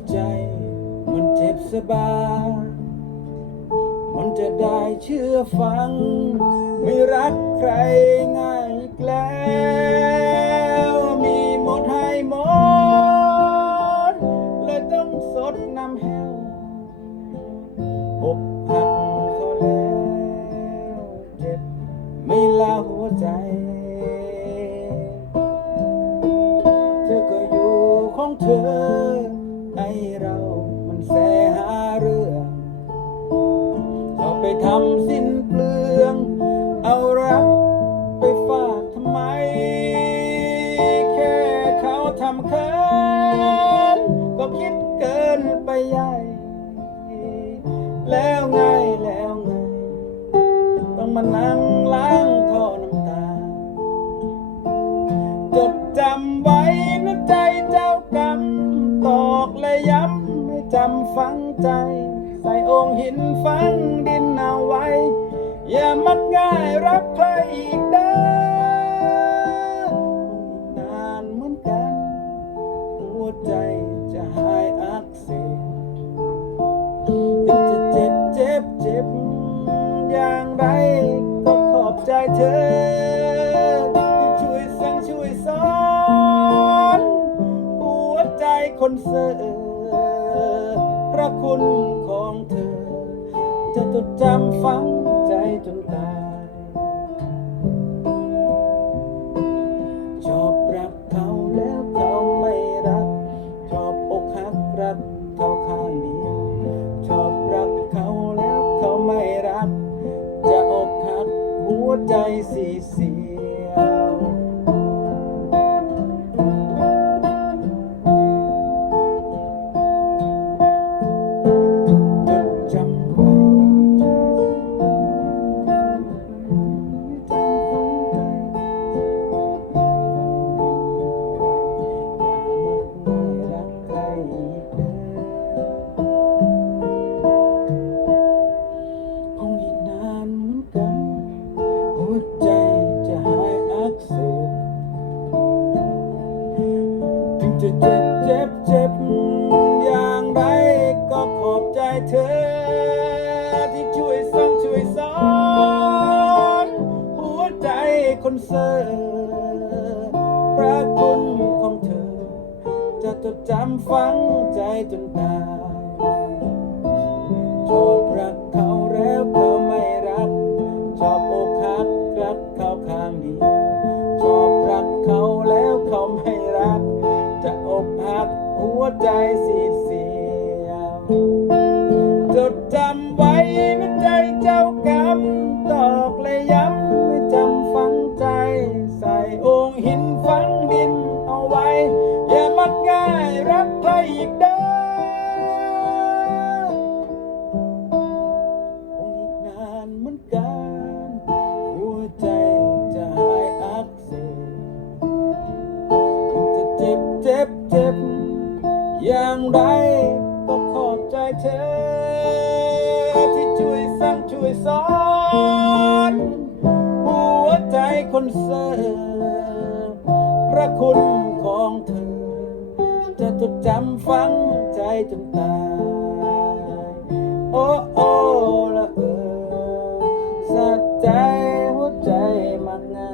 ให้ใจ มันเจ็บสบาย มันจะได้เชื่อฟัง ไม่รักใครง่ายอีกแล้วมีหมดให้หมดเลยต้องสดน้ำแห้วอกหักเขาแล้วเจ็บไม่ลาหัวใจ เธอก็อยู่ของเธอ อบไปทำสิ้นเปลือง เอารักไปฝากทำไม แค่เขาทำเคินก็คิดเกินไปใหญ่ แล้วไงแล้วไง ต้องมานั่งล้างท่อน้ำตา จดจำไว้นะใจเจ้ากรรมตอกและย้ำให้จำฝังใจ ใส่องค์หินฝังดิน อย่ามักง่ายรักใครอีกเด้อคงอีกนานเหมือนกันหัวใจจะหายอักเสบถึงจะเจ็บเจ็บเจ็บ อย่างไรก็ขอบใจเธอ ที่ช่วยสั่งช่วยสอน หัวใจคนเสือพระคุณของเธอ จะจดจำฝัง จนตาย ชอบรักเขาแล้วเขาไม่รัก ชอบอกหักรักเขาข้างเดียว ชอบรักเขาแล้วเขาไม่รัก จะอกหักหัวใจสีเสีย จะเจ็บเจ็บเจ็บอย่างไรก็ขอบใจเธอ ที่ช่วยส่องช่วยสอนหัวใจคนเสิร์ฟพระคุณของเธอ จะจดจำฝังใจจนตาย ใจสีเสียว จดจำไว้ในใจเจ้ากรรมตอกและย้ำให้จำฝังใจ ใส่องค์หินฝังดินเอาไว้ อย่ามักง่ายรักใครอีกเด้อคงอีกนานเหมือนกันหัวใจจะหายอักเสบถึงจะเจ็บเจ็บ อย่างไรก็ขอบใจเธอ ที่ช่วยสั่งช่วยสอนหัวใจคนเสิร์พระคุณของเธอ จะจดจำฝังใจจนตายโอ้โอ้ละเออสัดใจหัวใจมักง่